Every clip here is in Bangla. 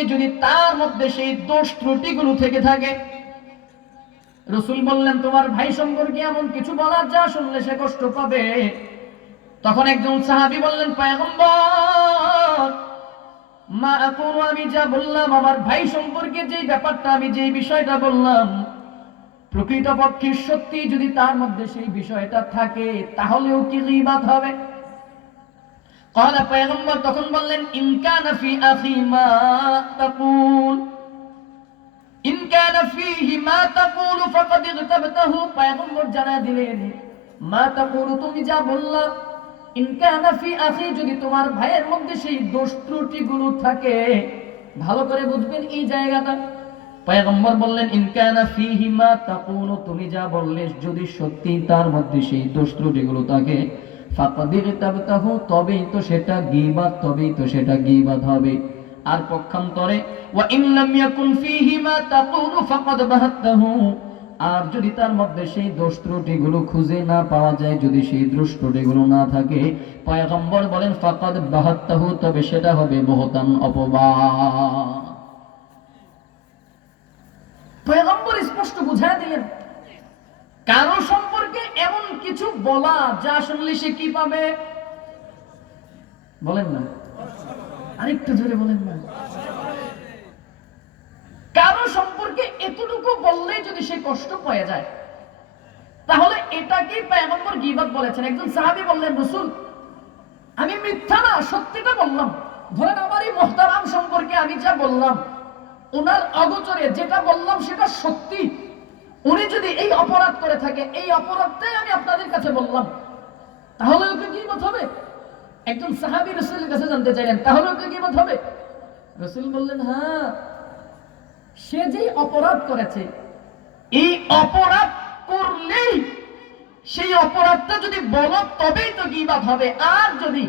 সম্পর্কে যদি তার মধ্যে সেই দোষ ত্রুটিগুলো থেকে থাকে। রাসূল বললেন তোমার ভাই সম্পর্কে এমন কিছু বলা যা শুনলে সে কষ্ট পাবে। তখন একজন সাহাবী বললেন পয়গম্বর মা আকুলু, আমি যা বললাম আমার ভাই সম্পর্কে যেই ব্যাপারটা, আমি যেই বিষয়টা বললাম, প্রকৃতপক্ষে সত্যি যদি তার মধ্যে সেই বিষয়টা থাকে তাহলেও কি গীবাত হবে? ক্বালা, পয়গম্বর তখন বললেন ইন কানা ফি আখি মা তাকুল, ইন কানা ফীহি মা তাকুলু ফাকাদ ইগতাবতাহু। পয়গম্বর জানায় দিলেন মা তাকুলু, তুমি যা বললা, ইন কানা ফি আখি, যদি তোমার ভাইয়ের মধ্যে সেই দোষ ত্রুটিগুলো থাকে, ভালো করে বুঝবেন এই জায়গাটা। পয়গম্বর বললেন ইন কানা ফীহি মা তাকুলু, তুমি যা বললে যদি সত্যি তার মধ্যে সেই দোষ ত্রুটিগুলো থাকে, ফাকাদ ইগতাবতাহু, তবেই তো সেটা গীবাত, তবেই তো সেটা গীবাত হবে। আর পক্ষান্তরে ওয়া ইন লাম ইয়াকুন ফীহি মা তাকুলু ফাকাদ বাহাত্তাহু, আর যদি তার মধ্যে সেই দোষ ত্রুটিগুলো খুঁজে না পাওয়া যায়, যদি সেই দোষ ত্রুটিগুলো না থাকে, পয়গম্বর বলেন ফাকাদ বাহাত্তাহু, তবে সেটা হবে বহতান, অপবাদ। পয়গম্বর স্পষ্ট বুঝায় দিলেন কারো সম্পর্কে এমন কিছু বলা যা শুনলে সে কি পাবে? বলেন না, আরেকটু জোরে বলেন না। কারো সম্পর্কে এতটুকু বললেই যদি সে কষ্ট পেয়ে যায়, তাহলে এটাকেই পয়গম্বর গীবত বলেছেন। একজন সাহাবী বললেন রাসূল, আমি মিথ্যা না সত্যিটা বললাম। ধরেন আমার এই মুহতারাম সম্পর্কে আমি যা বললাম, ওনার অগোচরে যেটা বললাম সেটা সত্যি, উনি যদি এই অপরাধ করে থাকে, এই অপরাধটাই আমি আপনাদের কাছে বললাম, তাহলে ওকে গীবত হবে? একজন সাহাবী রাসূলের কাছে জানতে চাইলেন তাহলে ওকে গীবত হবে? রাসূল বললেন হ্যাঁ, সে যেই অপরাধ করেছে, এই অপরাধ করলেই সেই অপরাধটা যদি বলো তবেই তো গীবত হবে। আর যদি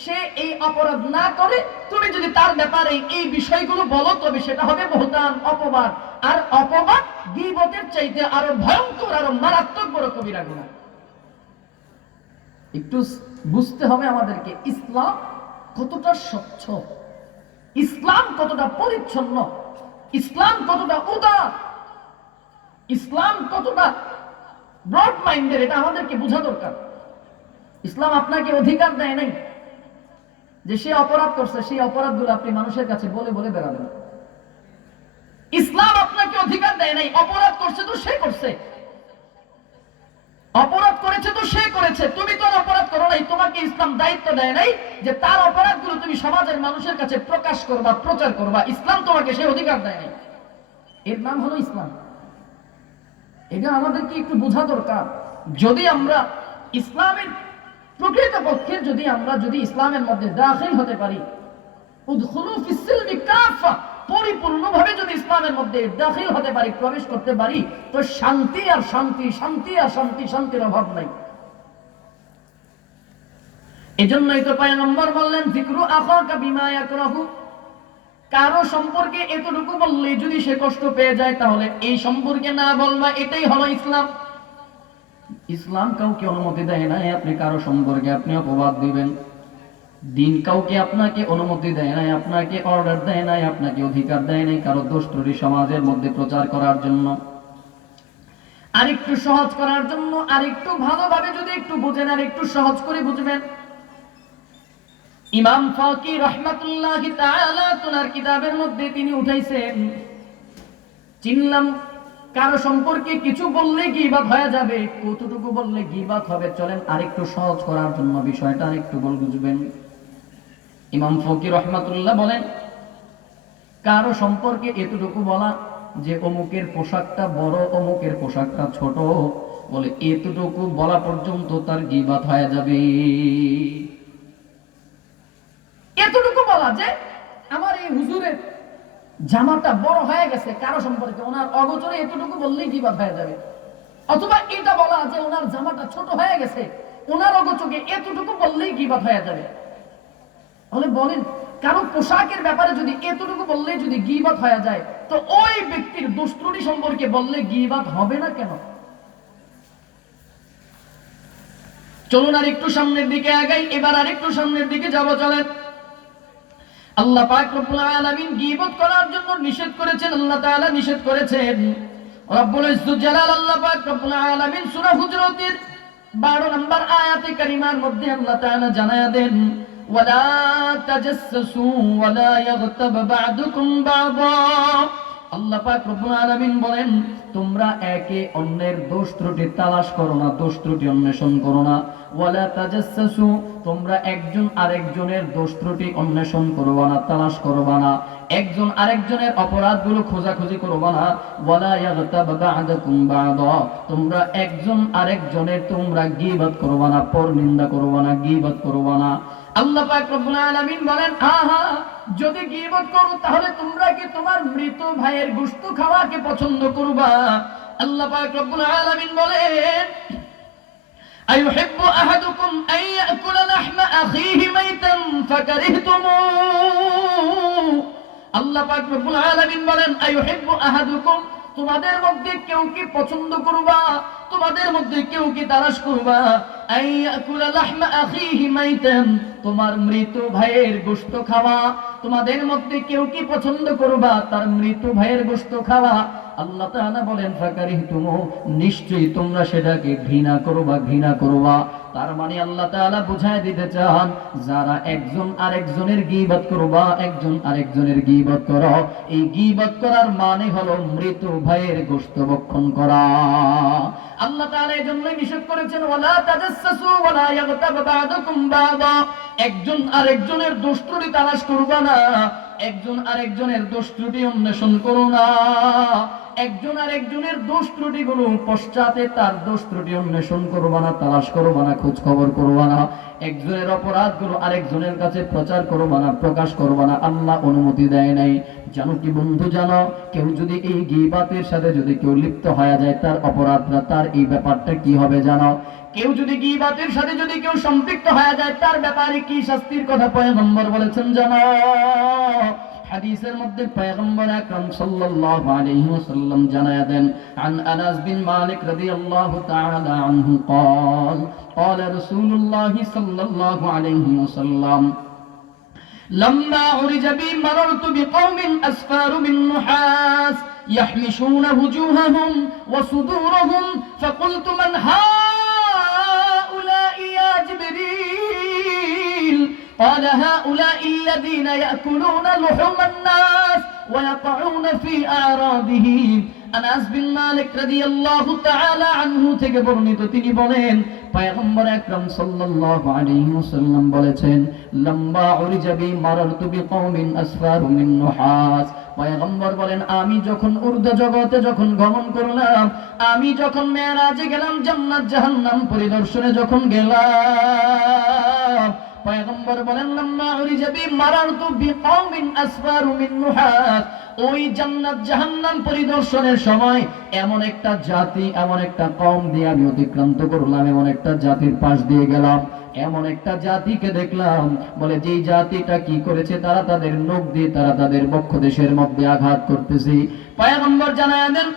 সে এই অপরাধ না করে তুমি যদি তার ব্যাপারে এই বিষয়গুলো বলো, তবে সেটা হবে বহতান, অপবাদ। আর অপবাদ গীবতের চাইতে আরো ভয়ঙ্কর, আরো মারাত্মক বড় কবিরা গুনাহ। একটু বুঝতে হবে আমাদেরকে ইসলাম কতটা স্বচ্ছ, ইসলাম কতটা পরিচ্ছন্ন, ইসলাম কতটা উদার, ইসলাম কতটা ব্রড মাইন্ডের, এটা আমাদেরকে বোঝা দরকার। ইসলাম আপনাকে অধিকার দেয় নাই যে সে অপরাধ করছে সেই অপরাধগুলো আপনি মানুষের কাছে বলে বলে বেড়াবেন। ইসলাম আপনাকে অধিকার দেয় নাই, অপরাধ করছে তো সে করছে, অপরাধ করেছে তো সে করেছে, তুমি তো অপরাধ করো নাই। তোমাকে ইসলাম দায়িত্ব দেয় নাই যে তার অপরাধগুলো তুমি সমাজের মানুষের কাছে প্রকাশ করবা, প্রচার করবা। ইসলাম তোমাকে সে অধিকার দেয় নাই। এর নাম হলো ইসলাম। এটা আমাদেরকে একটু বোঝা দরকার। যদি আমরা ইসলামের প্রকৃতপক্ষে যদি ইসলামের মধ্যে দাখিল হতে পারি, উদখুলু ফিস সিলমি কাফা, পরিপূর্ণভাবে যদি ইসলামের মধ্যে দাখিল হতে পারি, প্রবেশ করতে পারি, তো শান্তি আর শান্তি, শান্তি আর শান্তি, শান্তির অভাব নাই। এজন্যই তো পয়গম্বর বললেন যিকরু আখাকা বিমা ইয়াকরাহু, কারো সম্পর্কে এতটুকু বললে যদি সে কষ্ট পেয়ে যায় তাহলে এই সম্পর্কে না বলবা, এটাই হলো ইসলাম। ইসলাম কাউকে অনুমতি দেয় না আপনি কারো সম্পর্কে আপনি অপবাদ দিবেন। দিন কাউকে আপনাকে অনুমতি দেয় নাই, আপনাকে অর্ডার দেয় নাই, আপনাকে অধিকার দেয় নাই কারো দোষ ত্রুটি সমাজের মধ্যে প্রচার করার জন্য। আরেকটু সহজ করার জন্য, আরেকটু ভালোভাবে যদি একটু বুঝেন, আর একটু সহজ করে বুঝবেন, ইমাম ফাকি রাহমাতুল্লাহি তাআলা তার কিতাবের মধ্যে তিনি উঠাইছেন, চিনলাম কারো সম্পর্কে কিছু বললে গীবত হয়ে যাবে, কতটুকু বললে গীবত হবে। চলেন আরেকটু সহজ করার জন্য বিষয়টা আরেকটু বুঝবেন। ইমাম ফকির রহমাতুল্লাহ বলেন কারো সম্পর্কে এতটুকু বলা যে অমুকের পোশাকটা বড়, অমুকের পোশাকটা ছোট, বলে এতটুকু বলা পর্যন্ত তার গীবত হয়ে যাবে। এতটুকু বলা যে আমার এই হুজুরের জামাটা বড় হয়ে গেছে, কারো সম্পর্কে ওনার অগোচরে এতটুকু বললেই গীবত হয়ে যাবে। অথবা এটা বলা যে ওনার জামাটা ছোট হয়ে গেছে, ওনার অগোচরে এতটুকু বললেই গীবত হয়ে যাবে। তাহলে বলেন কারো পোশাকের ব্যাপারে যদি এতটুকু বললে যদি গীবত হয়ে যায়, তো ওই ব্যক্তির দোষ ত্রুটি সম্পর্কে বললে গীবত হবে না কেন? চলুন আর একটু সামনের দিকে আগাই, এবার আর একটু সামনের দিকে যাব। চলেন আল্লাহ পাক রব্বুল আলামিন গীবত করার জন্য নিষেধ করেছেন, আল্লাহ তাআলা নিষেধ করেছেন। রব্বুল ইজ্জত জালাল আল্লাহ পাক রব্বুল আলামিন সূরা হুজরাতের 12 নম্বর আয়াতে কারিমার মধ্যে আল্লাহ তাআলা জানায়া দেন, ওয়ালা তাজাসসু ওয়ালা ইয়াগতাব বা'দুকুম বা'দা। আল্লাহ পাক রব্বুল আলামিন বলেন, তোমরা একে অন্যের দোষ ত্রুটি তালাশ করো না, দোষ ত্রুটি অন্বেষণ করো না। ওয়ালা তাজাসসু, তোমরা একজন আরেকজনের দোষ ত্রুটি অন্বেষণ করবা না, তালাশ করবা না, একজন আরেকজনের অপরাধগুলো খোঁজাখুঁজি করবা না। ওয়ালা ইয়াগতাব বা'দুকুম বা'দা, তোমরা একজন আরেকজনের তোমরা গীবত করবা না, পরনিন্দা করবা না, গীবত করবা না। আল্লাহ পাক রব্বুল আলামিন বলেন, আহা, যদি গীবত করো তাহলে তোমরা কি তোমার মৃত ভাইয়ের গোশত খাওয়াকে পছন্দ করবা? আল্লাহ পাক রব্বুল আলামিন বলেন, আইয়ুহিব্বু আহাদুকুম আন ইয়াকুলা লাহমা আখিহি মাইতান ফাকারিহতুমু। আল্লাহ পাক রব্বুল আলামিন বলেন, আইয়ুহিব্বু আহাদুকুম, তোমাদের মধ্যে কেউ কি পছন্দ করবা, তোমাদের মধ্যে কেউ কি তালাশ করবা, আইয়াকুলা লাহমা আখিহি মাইতান, তোমার মৃত ভাইয়ের গোশত খাওয়া? তোমাদের মধ্যে কেউ কি পছন্দ করবা তার মৃত ভাইয়ের গোশত খাওয়া? আল্লাহ তাআলা বলেন, ফাকারিহতুমু, নিশ্চয়ই তোমরা সেটাকে ঘৃণা করবা, ঘৃণা করবা। তার মানে আল্লাহ তাআলা বুঝায় দিতে চান, যারা একজন আরেকজনের গীবত করবা, একজন আরেকজনের গীবত করো, এই গীবত করার মানে হলো মৃত ভাইয়ের গোশত ভক্ষণ করা। আল্লাহ তাআলা এজন্যই নিষেধ করেছেন, ওয়ালা তাজাসসু ওয়ালা ইয়াগতাব বা'দুকুম বা'দা, একজন আরেকজনের দোষ ত্রুটি তালাশ করবা না, একজন আরেকজনের দোষ ত্রুটি অন্বেষণ করো না, একজন আরেকজনের দোষ ত্রুটিগুলো পশ্চাতে তার দোষ ত্রুটি অন্বেষণ করবা না, তালাশ করবা না, খোঁজ খবর করবা না, একজনের অপরাধগুলো আরেকজনের কাছে প্রচার করবা না, প্রকাশ করবা না। আল্লাহ অনুমতি দেয় নাই। জানো কি বন্ধু, জানো, কেউ যদি এই গীবাতের সাথে যদি কেউ লিপ্ত হয়ে যায়, তার অপরাধটা, তার এই ব্যাপারটা কি হবে জানো? কেউ যদি গীবাতের সাথে যদি কেউ সম্পৃক্ত হয়ে যায়, তার ব্যাপারে কি শাস্তির কথা পয়গম্বর বলেছেন জানো? হাদিসের মধ্যে পয়গম্বর আকরাম সাল্লাল্লাহু আলাইহি ওয়াসাল্লাম জানায়া দেন, আন আনাস বিন মালিক রাদিয়াল্লাহু তাআলা আনহু قال قال رسول الله صلى الله عليه وسلم لما عرج بي مررت بقوم أسفار من نحاس يحمشون وجوههم وصدورهم فقلت من هؤلاء يا جبريل؟ قال هؤلاء الذين يأكلون لحوم الناس ويقعون في أعراضهم। আনাস বিন মালিক রাদিয়াল্লাহু তাআলা আনহু থেকে বর্ণিত, তিনি বলেন, পয়গম্বর আকরাম সাল্লাল্লাহু আলাইহি ওয়াসাল্লাম বলেছেন, লম্বা উরিজা বি মারারতু বিকওমিন আসফারু মিন নুহাস। পয়গম্বর বলেন, আমি যখন উর্দু জগতে যখন গমন করলাম, আমি যখন মেরাজে গেলাম, জান্নাত জাহান্নাম পরিদর্শনে যখন গেলাম, পয়গম্বর বলেন, লম্মা উরিজা বি মারারতু বিকওমিন আসফারু মিন নুহাস, ওই জান্নাত জাহান্নাম পরিদর্শনের সময় এমন একটা জাতি, এমন একটা কওম দিয়ে আমি অতিক্রান্ত করলাম, এমন একটা জাতির পাশ দিয়ে গেলাম, এমন একটা জাতিকে দেখলাম, বলে যেই জাতিটা কি করেছে, তারা তাদের নখ দিয়ে তারা তাদের বক্ষ দেশের মধ্যে আঘাত করতেছে। পয়গম্বর জানায় দেন,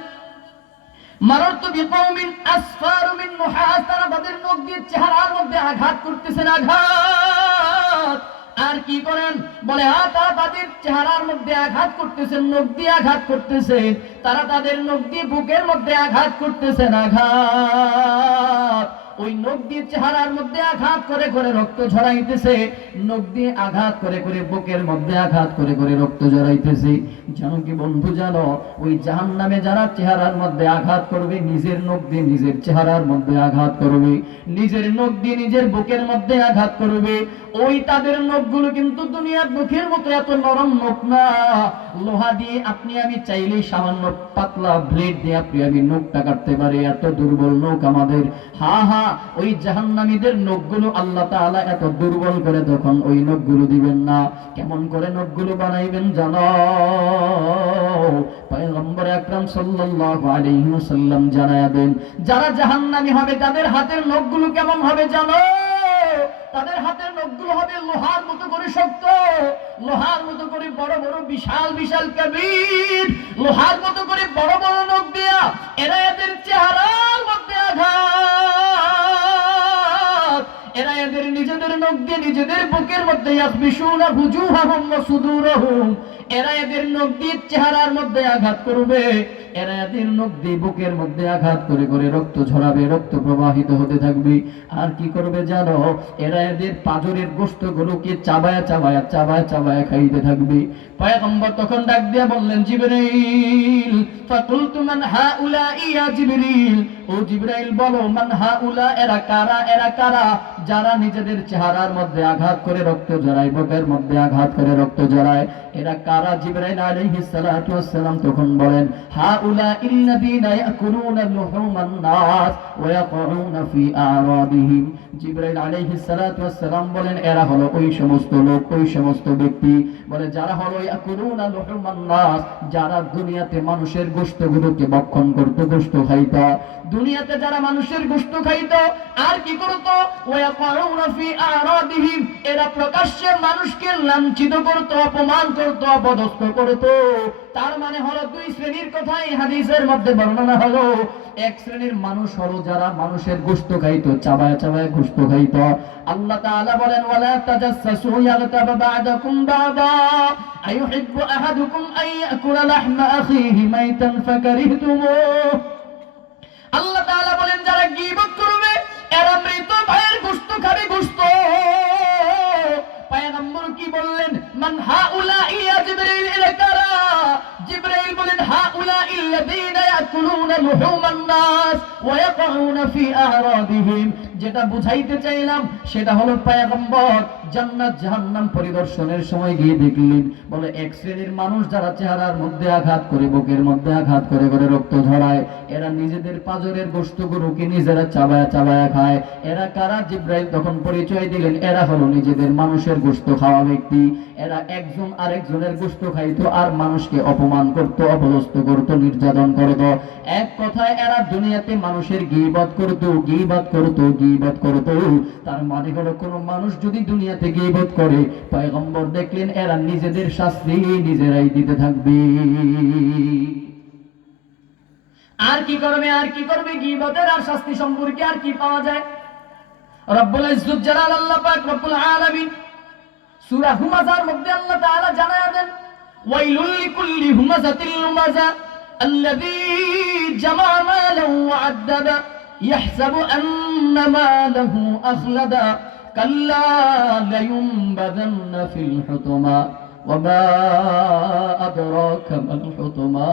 মারারতু বিকওমিন আসফারু মিন নুহাস, তারা তাদের নখ দিয়ে চেহারার মধ্যে আঘাত করতেছেন, আঘাত। আর কি করেন? বলে, তারা তাদের চেহারার মধ্যে আঘাত করতেছেন, নখ দিয়ে আঘাত করতেছেন, তারা তাদের নখ দিয়ে বুকের মধ্যে আঘাত করতেছেন, আঘাত। ওই নখ দিয়ে চেহারার মধ্যে আঘাত করে করে রক্ত ঝরাইতেছে, নখ দিয়ে আঘাত করে করে বুকের মধ্যে আঘাত করে করে রক্ত ঝরাইতেছে। জানো কি বন্ধু, জানো, ওই জাহান্নামে যারা চেহারার মধ্যে আঘাত করবে, নিজের নখ দিয়ে নিজের চেহারার মধ্যে আঘাত করবে, নিজের নখ দিয়ে নিজের বুকের মধ্যে আঘাত করবে, ওই তাদের নখগুলো কিন্তু দুনিয়ার নখের মতো এত নরম নখ না। লোহা দিয়ে আপনি আমি চাইলেই সামান্য পাতলা ব্লেড দিয়ে আপনি আমি নখটা কাটতে পারি, এত দুর্বল নখ আমাদের। হা হা, ওই জাহান্নামীদের নখগুলো আল্লাহ তাআলা এত দুর্বল করে তখন ওই নখগুলো দিবেন না। কেমন করে নখগুলো বানাইবেন জানো? পয়গম্বর আকরাম সাল্লাল্লাহু আলাইহি ওয়াসাল্লাম জানায়া দেন, যারা জাহান্নামী হবে তাদের হাতের নখগুলো কেমন হবে জানো? তাদের হাতের নখগুলো হবে লোহার মতো করে শক্ত, লোহার মতো করে বড় বড় বিশাল বিশাল কাবির, লোহার মতো করে বড় বড় নখ দিয়া এরা এদের চেহারার মধ্যে আঘাত, এরা এদের নিজেদের নখ দিয়ে নিজেদের বুকের মধ্যে ইয়াখবিশুনা বুজুহাহুম ওয়া সুদুরহুম, এরা এদের নখ দিয়ে চেহারার মধ্যে আঘাত করবে, এরা এদের নখ দিয়ে বুকের মধ্যে আঘাত করে করে রক্ত ঝরাবে, রক্ত প্রবাহিত হতে থাকবে। আর কি করবে জানো? এরা এদের পাঁজরের গোশতগুলোকে চাবায়া চাবায়া চাবায়া চাবায়া খাইতে থাকবে। পয়গম্বর তখন ডাক দিয়া বললেন, জিবরাইল, ফাকুলতু মান হাউলা ইয়া জিবরিল, ও জিবরাইল বলো, মান হাউলা, এরা কারা, এরা কারা যারা নিজেদের চেহারার মধ্যে আঘাত করে রক্ত ঝরায়, বুকের মধ্যে আঘাত করে রক্ত ঝরায়, এরা কারা? জিবরাইল আলাইহিস সালাতু ওয়াস সালাম তখন বলেন, হাউলা ইল্লাযীনা ইয়াকুলুনা লুহুমান নাস ওয়া ইয়াকুউনা ফি আরাদিহিম। জিবরাইল আলাইহিস সালাতু ওয়াস সালাম বলেন, এরা হলো ওই সমস্ত লোক, ওই সমস্ত ব্যক্তি, বলে যারা হলো ইয়াকুলুনা লুহুমান নাস, যারা দুনিয়াতে মানুষের গোশতগুলোকে ভক্ষণ করত, গোশত খাইত, দুনিয়াতে যারা মানুষের গোশত খাইত আর কি করত? ওয়া ইয়াকুউনা ফি আরাদিহিম, এরা প্রকাশ্যে মানুষকে লাঞ্ছিত করত, অপমান করত, অপদস্থ করত। তার মানে হলো দুই শ্রেণীর কথা এই হাদিসের মধ্যে বর্ণনা হলো। এক শ্রেণীর মানুষ হলো যারা মানুষের গোশত খাইত, চাবায় চাবায় গোশত খাইত। আল্লাহ তাআলা বলেন, ওয়ালা তাজাসসু ইয়াগতাব বা'দাকুম বা'দা আইয়ুহিব্বু আহাদুকুম আন ইয়াকুলা লাহমা আখিহি মাইতান ফাকারিহতুমুহ। আল্লাহ তাআলা বলেন, যারা গীবত করবে এরা মৃত ভাইয়ের গোশত খাবে, গোশত। পয়গম্বর কি বললেন? মান হাউলা ইয়া জিবরাইল, এরা কারা? জিবরাইল বলেন, হাউলা ইল্লাযীনা ইয়াকুলুনা লুহুমান নাস ওয়া ইয়াকুউনা ফি আরাদিহিম। যেটা বুঝাইতে চাইলাম সেটা হলো, পয়গম্বর জান্নাত জাহান্নাম পরিদর্শনের সময় গিয়ে দেখলেন, বলে এক শ্রেণীর মানুষ যারা চেহারার মধ্যে আঘাত করে, বুকের মধ্যে আঘাত করে করে রক্ত ঝরায়, এরা নিজেদের পাঁজরের গোশতগুলোকে নিজেরা চাবায়া চাবায়া খায়। এরা কারা? জিবরাইল তখন পরিচয় দিলেন, এরা হলো নিজেদের মানুষের গোশত খাওয়া ব্যক্তি। এরা একজন আরেকজনের গোশত খাইতো আর মানুষকে অপমান করত, অপদস্থ করত, নির্যাতন করত। এক কথায় এরা দুনিয়াতে মানুষের গীবত করত, গীবত করত, গীবত করত। তার মানে হলো, কোন মানুষ যদি দুনিয়াতে গীবত করে, পয়গম্বর দেখলেন এরা নিজেদের শাস্তি নিজেরাই দিতে থাকবে। আর কি করবে, আর কি করবে? গীবতের আর শাস্তি সম্পর্কে আর কি পাওয়া যায়? রব্বুল ইজ্জত জালাল আল্লাহ পাক রব্বুল আলামিন সূরা হুমাযার মধ্যে আল্লাহ তাআলা জানায়া দেন, ওয়াইলুল লিকুল্লি হুমাযাতিল লুমাযা আল্লাযী জামা মালাহু ওয়া আদ্দাদা ইয়াহসাবু আন্না মালাহু আখলাদা কাল্লা লায়ুনবাযান্না ফিল হুতামা ওয়া মা আদরাকা মাল হুতামা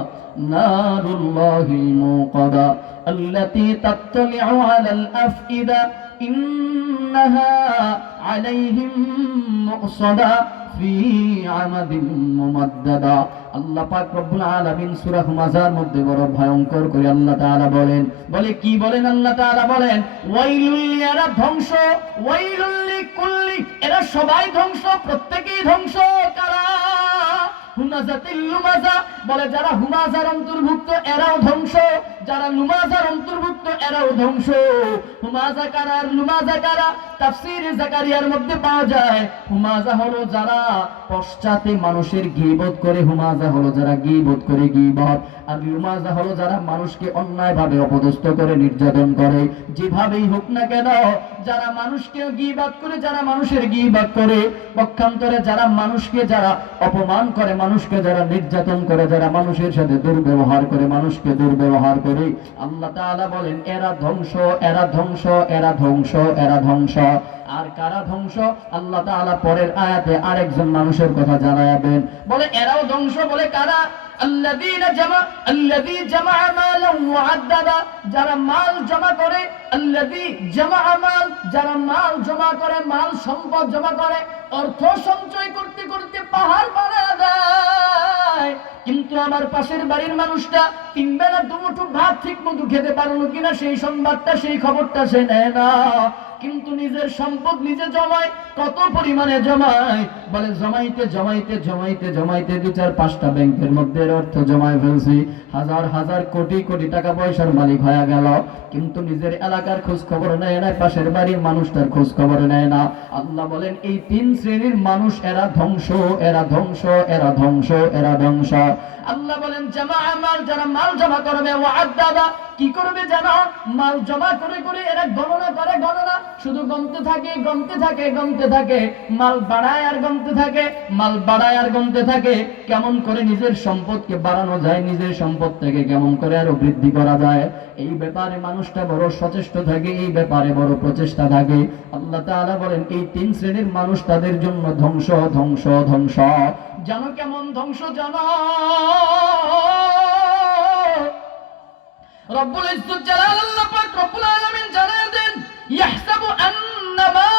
নারুল্লাহিল মুকাদা আল্লাতী তাত্তালি'ু আলাল আফইদা ইন্নাহা আলাইহিম মুকসাদা ফি আমাদিন মুমাদ্দাদা। আল্লাহ পাক রব্বুল আলামিন সূরা হুমাযার মধ্যে বড় ভয়ঙ্কর করে আল্লাহ তাআলা বলেন, বলে কি বলেন? আল্লাহ তাআলা বলেন, ওয়াইলুল, এরা ধ্বংস, ওয়াইলুল লিকুল্লি, এরা সবাই ধ্বংস, প্রত্যেকেই ধ্বংস। কারা? হুমাযাতিল লুমাযা, বলে যারা হুমাযার অন্তর্ভুক্ত এরাও ধ্বংস, যারা লুমাযার অন্তর্ভুক্ত এরাও ধ্বংস। হুমাযা কারা আর লুমাযা কারা? তাফসীরে জাকারিয়ার মধ্যে পাওয়া যায়, হুমাযা হলো যারা পশ্চাতে মানুষের গীবত করে, হুমাযা হলো যারা গীবত করে গীবত, আর লুমাযা হলো যারা মানুষকে অন্যায়ভাবে অপদস্থ করে, নির্যাতন করে। যেভাবেই হোক না কেন, যারা মানুষকে গীবত করে, যারা মানুষের গীবত করে, পক্ষান্তরে যারা মানুষকে যারা অপমান করে, মানুষকে যারা নির্যাতন করে, যারা মানুষের সাথে দুর্ব্যবহার করে, মানুষকে দুর্ব্যবহার করে, আল্লাহ তাআলা বলেন এরা ধ্বংস, এরা ধ্বংস, এরা ধ্বংস, এরা ধ্বংস। আর কারা ধ্বংস? আল্লাহ তাআলা পরের আয়াতে আরেকজন মানুষের কথা জানাবেন, বলে এরাও ধ্বংস। বলে কারা? আল্লাযী জামা মালাহু ওয়া আদ্দাদা, যারা মাল জমা করে, আল্লাযী জামা মাল, যারা মাল জমা করে, মাল সম্পদ জমা করে, অর্থ সঞ্চয় করতে করতে পাহাড় বানায় দেয়, কিন্তু আমার পাশের বাড়ির মানুষটা তিন বেলা দুমুঠো ভাত ঠিক মতো খেতে পারলো কিনা সেই সংবাদটা, সেই খবরটা সে নেয় না। কিন্তু নিজের সম্পদ নিজে জমায়, কত পরিমাণে জমায়? বলে জমাইতে জমাইতে জমাইতে জমাইতে 2-4-5টা ব্যাংকের মধ্যে অর্থ জমায় ফেলছি, হাজার হাজার কোটি কোটি টাকা পয়সার মালিক হয়ে গেল, কিন্তু নিজের এলাকার খোঁজ খবর নেয় না, পাশের বাড়ির মানুষটার খোঁজ খবর নেয় না। আল্লাহ বলেন এই 3 শ্রেণীর মানুষ এরা ধ্বংস, এরা ধ্বংস, এরা ধ্বংস, এরা ধ্বংস। আল্লাহ বলেন জামা মাল, যারা মাল জমা করবে, ওয়া আদ্দাদা, কি করবে জানো? মাল জমা করে করে এরা গণনা করে, গণনা শুধু গণতে থাকে, গণতে থাকে, গণতে থাকে, মাল বাড়ায় আর গণতে থাকে, মাল বাড়ায় আর গণতে থাকে। কেমন করে নিজের সম্পদকে বাড়ানো যায়, নিজের সম্পদ থেকে কেমন করে আরো বৃদ্ধি করা যায়, এই ব্যাপারে মানুষটা বড় সচেষ্ট থাকে, এই ব্যাপারে বড় প্রচেষ্টা থাকে। আল্লাহ তাআলা বলেন এই তিন শ্রেণীর মানুষ তাদের জন্য ধ্বংস, ধ্বংস, ধ্বংস। জানো কেমন ধ্বংস জানো? রব্বুল ইজ্জত জালাল আল্লাহ পাক রব্বুল আলামিন জানায় দেন, ইয়াহসাবু আন্নামা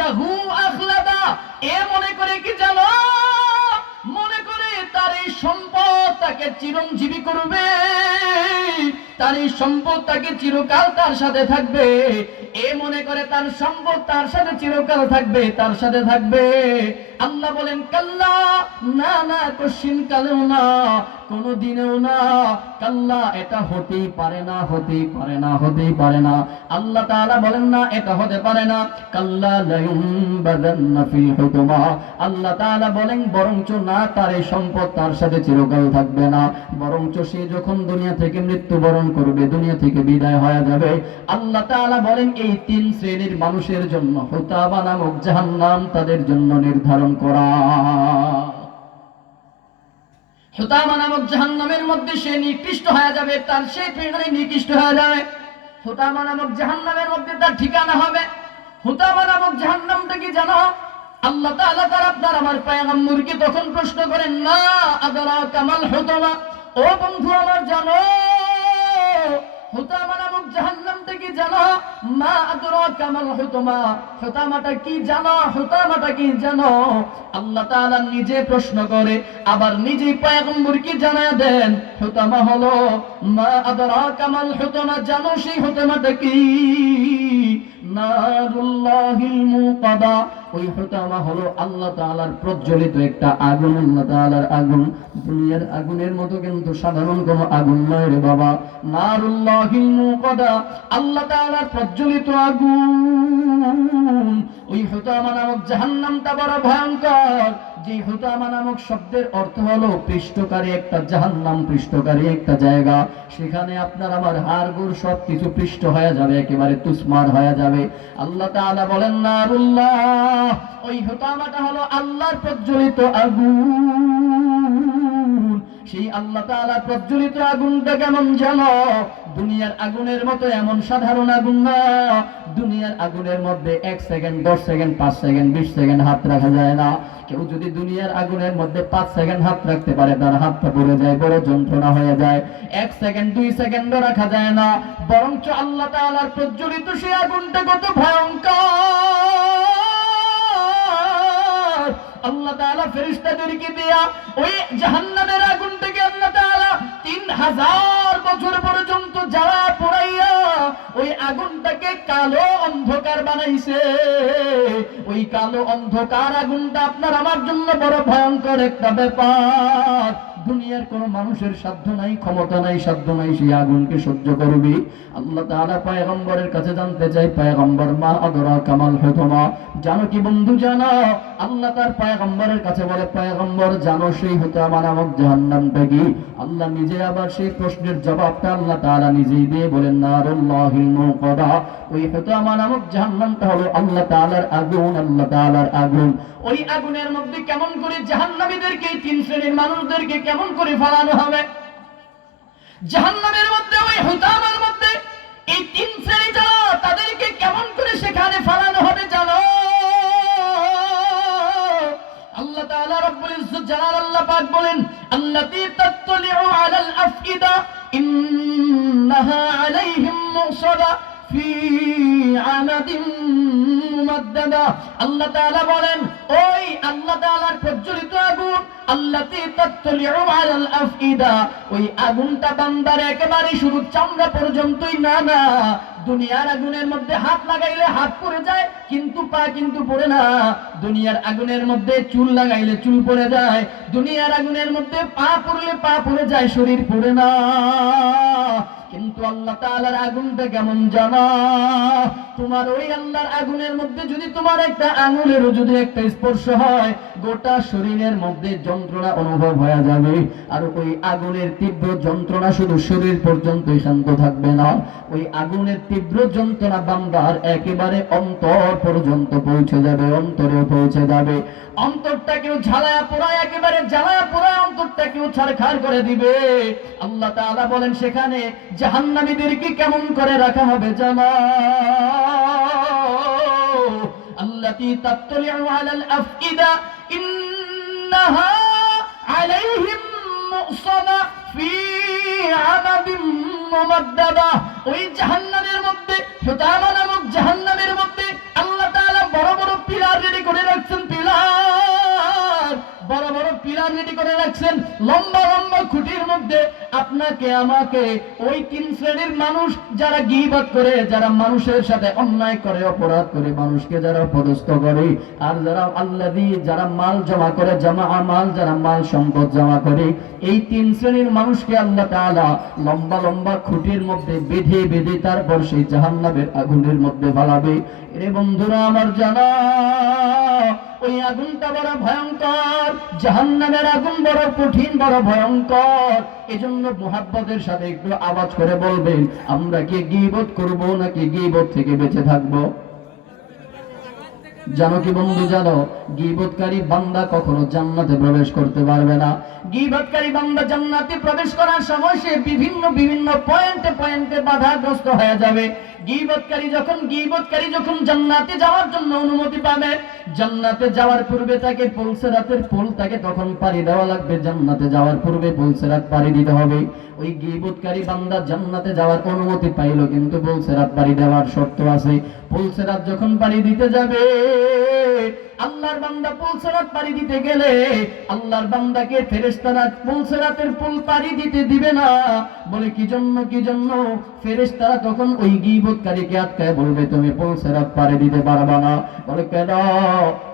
লাহু আখলাদা। এ মনে করে কি জানো? মনে করে তার এই সম্পদ তাকে চিরঞ্জীবী করবে, তার এই সম্পদ তাকে চিরকাল তার সাথে থাকবে। এ মনে করে তার সম্পদ তার সাথে চিরকাল থাকবে, তার সাথে থাকবে। আল্লাহ বলেন কাল্লা, না না, কোশ্চিন কালেও না, কোনদিনেও না। কাল্লা, এটা হতেই পারে না, হতেই পারে না, হতেই পারে না। আল্লাহ তাআলা বলেন না, এটা হতে পারে না। কাল্লা লায়ুনবাযান্না ফিল হুতমা। আল্লাহ তাআলা বলেন বরঞ্চ না, তার এই সম্পদ তার সাথে চিরকাল থাকবে না, বরঞ্চ সে যখন দুনিয়া থেকে মৃত্যুবরণ করবে, দুনিয়া থেকে বিদায় হয়ে যাবে, আল্লাহ তাআলা বলেন এই তিন শ্রেণীর মানুষের জন্য হুতাবা নামক জাহান্নাম তাদের জন্য নির্ধারণ করা। হুতামা নামক জাহান্নামের মধ্যে সে নিকৃষ্ট হয়ে যাবে, তার সেই ঠিকানায় নিকৃষ্ট হয়ে যাবে। হুতামা নামক জাহান্নামের মধ্যে তার ঠিকানা হবে। হুতামা নামক জাহান্নামটা কি জানো? আল্লাহ তাআলা তার আপনার আমার পয়গম্বরকে তখন প্রশ্ন করেন, মা আদরাকা মাল হুতামা। ও বন্ধু আমার, জানো হুতামা নামক জাহান্নামটা কি জানো? মা আদরাকা মাল হুতামা। হুতামাটা কি জানো? হুতামাটা কি জানো? আল্লাহ তাআলা নিজে প্রশ্ন করে, আবার নিজেই পয়গম্বরকে জানায় দেন, হুতামা হলো মা আদরাকা মাল হুতামা। জানো সেই হুতামাটা কি? নারুল্লাহিল মুকাদা। ওই হুতামা হলো আল্লাহ তাআলার প্রজ্বলিত একটা আগুন, আল্লাহ তাআলার আগুন। দুনিয়ার আগুনের মতো কিন্তু সাধারণ কোনো আগুন নয় রে বাবা। নারুল্লাহিল মুকাদা, আল্লাহ তাআলার প্রজ্বলিত আগুন। ওই হুতামা নামক জাহান্নামটা বড় ভয়ঙ্কর। যে হুতামা নামক শব্দের অর্থ হলো পৃষ্ঠকারী একটা জাহান্নাম, পৃষ্ঠকারী একটা জায়গা। সেখানে আপনার আমার হাড়গোড় সবকিছু পৃষ্ঠ হয়ে যাবে, একেবারে তুসমার হয়ে যাবে। আল্লাহ তাআলা বলেন নারুল্লাহ, ওই হুতামাটা হলো আল্লাহর প্রজ্বলিত আগুন। সেই আল্লাহ তাআলা প্রজ্বলিত আগুনটা কেমন জানো? দুনিয়ার আগুনের মতো এমন সাধারণ আগুন না। দুনিয়ার আগুনের মধ্যে 1 সেকেন্ড, 10 সেকেন্ড, 5 সেকেন্ড, 20 সেকেন্ড হাত রাখা যায় না। কেউ যদি দুনিয়ার আগুনের মধ্যে 5 সেকেন্ড হাত রাখতে পারে, তার হাতটা পড়ে যায়, বড় যন্ত্রণা হয়ে যায়। 1 সেকেন্ড, 2 সেকেন্ডও রাখা যায় না। বরঞ্চ আল্লাহ তাআলার প্রজ্বলিত সেই আগুনটা কত ভয়ঙ্কর! আল্লাহ তাআলা ফেরেশতাদেরকে দিয়া ওই জাহান্নামের আগুনটাকে আল্লাহ তাআলা 3000 বছর পর্যন্ত জ্বালা পোড়াইয়া ওই আগুনটাকে কালো অন্ধকার বানাইছে। ওই কালো অন্ধকার আগুনটা আপনার আমার জন্য বড় ভয়ঙ্কর একটা ব্যাপার। দুনিয়ার কোন মানুষের সাধ্য নাই, ক্ষমতা নাই, সাধ্য নাই সেই আগুনকে সহ্য করবে। আল্লাহ তাআলা পয়গম্বরের কাছে জানতে চাই, পয়গম্বর মা আদরাকা মাল হুতামা। জানো কি বন্ধু, জানো? আল্লাহ তার পয়গম্বরের কাছে বলে, পয়গম্বর জানো সেই হুতামা নামক জাহান্নামটা কি? আল্লাহ নিজে আবার সেই প্রশ্নের জবাবটা আল্লাহ তাআলা নিজেই দিয়ে বলেন, নারুল্লাহিল মুকাদা। ওই হুতামা নামক জাহান্নামটা হলো আল্লাহ তাআলার আগুন, আল্লাহ তাআলার আগুন। ওই আগুনের মধ্যে কেমন করে জাহান্নামীদেরকে, তিন শ্রেণীর মানুষদেরকে কেমন করে ফেলানো হবে? জাহান্নামের মধ্যে, ওই হুতামার মধ্যে এই তিন শ্রেণী যারা, তাদেরকে কেমন করে সেখানে ফেলানো হবে জানো? আল্লাহ তাআলা রব্বুল ইজ্জত জালাল আল্লাহ পাক বলেন, আল্লাতী তাত্তালিউ আলাল আফইদা ইন্নাহা আলাইহিম মুসাদা ফি আমাদিন মুমাদ্দাদা। আল্লাহ তাআলা বলেন, ওই আল্লাহ তাআলার প্রজ্বলিত আগুন, আল্লাতী তাত্তালিউ আলাল আফইদা, ওই আগুনটা বান্দার একেবারে শুধু চামড়া পর্যন্তই না, না, দুনিয়ার আগুনের মধ্যে হাত লাগাইলে হাত পড়ে যায়, কিন্তু পা কিন্তু পড়ে না। দুনিয়ার আগুনের মধ্যে চুল লাগাইলে চুল পড়ে যায়, দুনিয়ার আগুনের মধ্যে পা পড়লে পা পড়ে যায়, শরীর পড়ে না। কিন্তু আল্লাহ তাআলার আগুনটা কেমন জানো? তোমার ওই আল্লাহর আগুনের মধ্যে যদি তোমার একটা আঙুলেরও যদি একটা স্পর্শ হয় গোটা শরীরের মধ্যে যন্ত্রণা অনুভব হয়ে যাবে। আর ওই আগুনের তীব্র যন্ত্রণা শুধু শরীর পর্যন্তই শান্ত থাকবে না, ওই আগুনের তীব্র যন্ত্রণা বান্দার একেবারে অন্তর পর্যন্ত পৌঁছে যাবে, অন্তরেও পৌঁছে যাবে। অন্তরটাকেও ঝালায়া পোড়ায়, একেবারে জ্বালায়া পোড়ায় অন্তরটাকেও ছারখার করে দিবে। আল্লাহ তাআলা বলেন সেখানে জাহান্নামীদেরকে কেমন করে রাখা হবে জানো? আল্লাতী তাত্তালিউ আলাল আফইদা ইন্নাহা আলাইহিম মুসাদা ফি আমাদিন মুমাদ্দাদা। ওই জাহান্নামের মধ্যে, হুতামা নামক জাহান্নামের মধ্যে আল্লাহ তাআলা বড় বড় পিলার রেডি করে রাখছেন, পিলার, বড় বড় পিলার রেডি করে রাখছেন, লম্বা লম্বা খুঁটির মধ্যে আপনাকে আমাকে ওই তিন শ্রেণীর মানুষ যারা গীবত করে, যারা মানুষের সাথে অন্যায় করে, অপরাধ করে, মানুষকে যারা অপদস্থ করে, আর যারা আল্লাযী যারা মাল জমা করে, মাল যারা মাল সম্পদ জমা করে, এই তিন শ্রেণীর মানুষকে আল্লাহ তাআলা লম্বা লম্বা খুঁটির মধ্যে বেঁধে বেঁধে তারপর সেই জাহান্নামের আগুনের মধ্যে ফেলাবে। এরে বন্ধুরা আমার জানা, ওই আগুনটা বড় ভয়ঙ্কর, জাহান্নামের আগুন বড় কঠিন, বড় ভয়ঙ্কর। এজন্য মুহাব্বতের সাথে একটু আওয়াজ করে বলবেন, আমরা কি গীবত করব নাকি গীবত থেকে বেঁচে থাকবো? জানো কি বন্ধু, জানো গীবতকারী বান্দা কখনো জান্নাতে প্রবেশ করতে পারবে না। গীবতকারী বান্দা জান্নাতে প্রবেশ করার সময় সে বিভিন্ন বিভিন্ন পয়েন্টে পয়েন্টে বাধাগ্রস্ত হয়ে যাবে। গীবতকারী যখন জান্নাতে যাওয়ার জন্য অনুমতি পাবে, জান্নাতে যাওয়ার পূর্বে তাকে পুলসিরাতের পুল তাকে তখন পাড়ি দেওয়া লাগবে। জান্নাতে যাওয়ার পূর্বে পুলসিরাত পাড়ি দিতে হবে। ওই গীবতকারী বান্দা জান্নাতে যাওয়ার অনুমতি পাইল, কিন্তু পুলসিরাত পাড়ি দেওয়ার শর্ত আছে। পুলসিরাত যখন পাড়ি দিতে যাবে, আল্লাহর বান্দা পুলসিরাত পাড়ি দিতে গেলে আল্লাহর বান্দাকে ফেরেশতারা পুলসিরাতের পুল পাড়ি দিতে দিবে না। বলে কি জন্য? ফেরেশতারা তখন ওই গীবতকারীকে আটকায় বলবে, তুমি পুলসিরাত পাড়ি দিতে পারবা না। বলে কেন?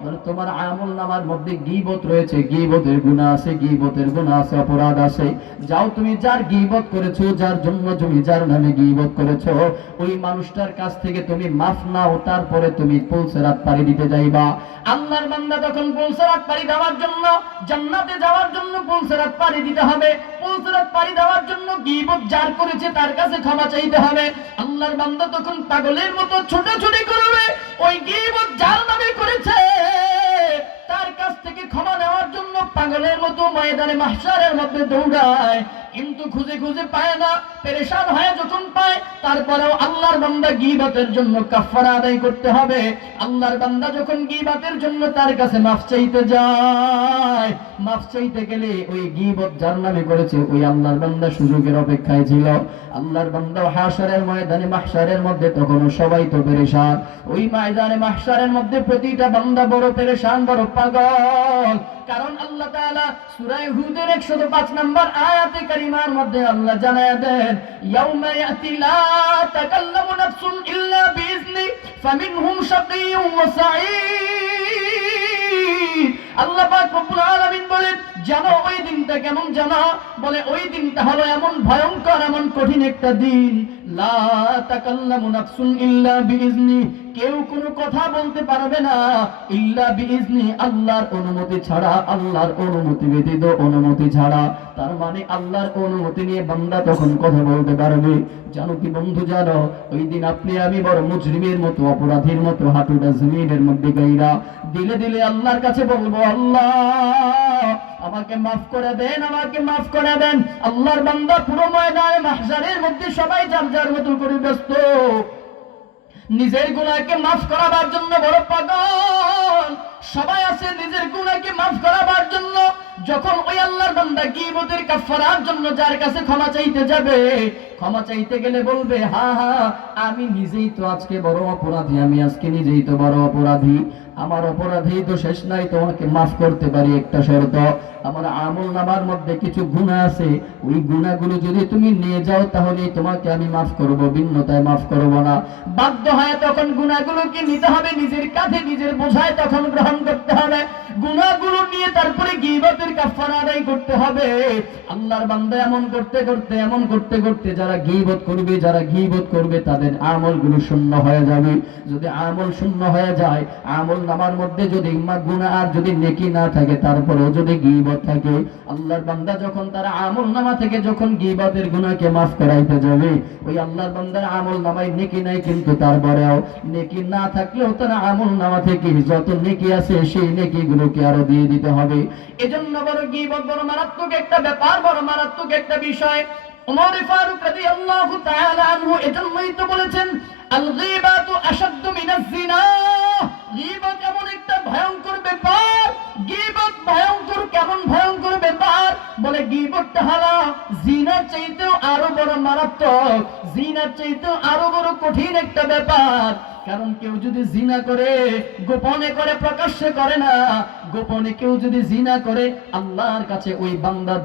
বলে তোমার আমলনামার মধ্যে গীবত রয়েছে, গীবতের গুনাহ আছে, গীবতের গুনাহ আছে, অপরাধ আছে। যাও তুমি যার গীবত করেছো, যার জন্য তুমি যার নামে গীবত করেছো, ওই মানুষটার কাছ থেকে তুমি মাফ নাও, তারপরে তুমি পুলসিরাত পাড়ি দিতে যাইবা। আল্লাহর বান্দা তখন পুলসিরাত পাড়ি দেওয়ার জন্য, জান্নাতে যাওয়ার জন্য পুলসিরাত পাড়ি দিতে হবে। পুলসিরাত পাড়ি দেওয়ার জন্য গীবত যার করেছে তার কাছে ক্ষমা চাইতে হবে। আল্লাহর বান্দা তখন পাগলের মতো ছোটাছুটি করবে, ওই গীবত যার নামে করেছে তার কাছ থেকে ক্ষমা নেওয়ার জন্য পাগলের মতো ময়দানে মাহশারের মধ্যে দৌড়ায়, কিন্তু খুঁজে খুঁজে পায় না। পেরেশান হয়ে যখন পায়, তারপরেও আল্লাহর বান্দা গীবতের জন্য কাফারা আদায় করতে হবে। আল্লাহর বান্দা যখন গীবতের জন্য তার কাছে মাফ চাইতে যায়, মাফ চাইতে গেলে ওই গীবত যার নামে করেছে ওই আল্লাহর বান্দা সুযোগের অপেক্ষায় ছিল। আল্লাহর বান্দা হাশরের ময়দানে মাহশারের মধ্যে তখনও সবাই তো পেরেশান। ওই ময়দানে মাহশারের মধ্যে প্রতিটা বান্দা বড় পেরেশান, বড় পাগল। কারণ আল্লাহ তাআলা সূরা হুদের 105 নম্বর আয়াতে কারিমার মধ্যে আল্লাহ জানায় দেন, ইয়াউমা ইয়াতি লা তাকাল্লামু নাফসুন ইল্লা বিইজনি ফামিনহুম শাকিয়্যুন ওয়া সাঈদ। আল্লাহ পাক রব্বুল আলামিন বলেন, জানো ওই দিনটা কেমন জানো? বলে ওই দিনটা হলো এমন ভয়ঙ্কর, এমন কঠিন একটা দিন, লা তাকাল্লামু নাফসুন ইল্লা বিইজনি, কেউ কোনো কথা বলতে পারবে না, ইল্লা বিইজনি, আল্লাহর অনুমতি ছাড়া, আল্লাহর অনুমতি ব্যতীত, অনুমতি ছাড়া। তার মানে আল্লাহর অনুমতি নিয়ে বান্দা তখন কথা বলতে পারবে। জানো কি বন্ধু, জানো ওই দিন আপনি আমি বড় মুজরিমের মতো, অপরাধীর মতো হাঁটুটা জমিনের মধ্যে গাইরা দিলে দিলে আল্লাহর কাছে বলবো, আল্লাহ আমাকে মাফ করে দেন, আমাকে মাফ করে দেন। আল্লাহর বান্দা পুরো ময়দানে মাহশারের মধ্যে সবাই যার যার মতো করে ব্যস্ত, নিজের গুনাহকে মাফ করাবার জন্য বড় পাগল। সবাই আছে নিজের গুনাহকে মাফ করাবার জন্য। যখন ওই আল্লাহর বান্দা গীবতের কাফারার জন্য যার কাছে ক্ষমা চাইতে যাবে, ক্ষমা চাইতে গেলে বলবে, হ্যাঁ আমি নিজেই তো আজকে বড় অপরাধী, আমি আজকে নিজেই তো বড় অপরাধী, আমার অপরাধী তো শেষ নাই, তোমাকে মাফ করতে পারি একটা শর্ত, আমার আমলনামার মধ্যে কিছু গুনাহ আছে, ওই গুনাহগুলো যদি তুমি নিয়ে যাও তাহলে তোমাকে আমি মাফ করব, ভিন্নতায় মাফ করব না। বাধ্য হয় তখন গুনাহগুলোকে নিতে হবে, নিজের কাঁধে নিজের বোঝায় তখন গ্রহণ করতে হবে। গুনাহগুলো নিয়ে তারপরে গীবতের কাফারা আদায় করতে হবে। আল্লাহর বান্দা এমন করতে করতে যারা গীবত করবে তাদের আমলগুলো শূন্য হয়ে যাবে। যদি আমল শূন্য হয়ে যায়, আমল নামার মধ্যে যদি গুনাহ আর যদি নেকি না থাকে, তারপরেও যদি গীবত থাকে, আল্লাহর বান্দা যখন তার আমল নামা থেকে যখন গীবতের গুনাহকে মাফ করাইতে যাবে, ওই আল্লাহর বান্দার আমল নামায় নেকি নাই, কিন্তু তারপরেও নেকি না থাকলেও তার আমল নামা থেকে যত নেকি আছে সেই নেকিগুলোকে আরো দিয়ে দিতে হবে। এজন্য বড় গীবত বড় মারাত্মক একটা ব্যাপার, বড় মারাত্মক একটা বিষয়। ওমর ফারুক রাদিয়াল্লাহু তাআলা আনহু এজন্যই তো বলেছেন, আল গীবাতু আশাদ্দু মিনাজ জিনা। গীবত এমন একটা ভয়ঙ্কর ব্যাপার। গীবত ভয়ঙ্কর, কেমন ভয়ঙ্কর ব্যাপার? বলে গীবতটা হলো জিনার চাইতেও আরো বড় মারাত্মক, জিনার চাইতেও আরো বড় কঠিন একটা ব্যাপার। কারণ কেউ যদি জিনা করে, গোপনে করে, প্রকাশ্যে করে না, গোপনে কেউ যদি জিনা করে, আল্লাহর কাছে ওই বান্দা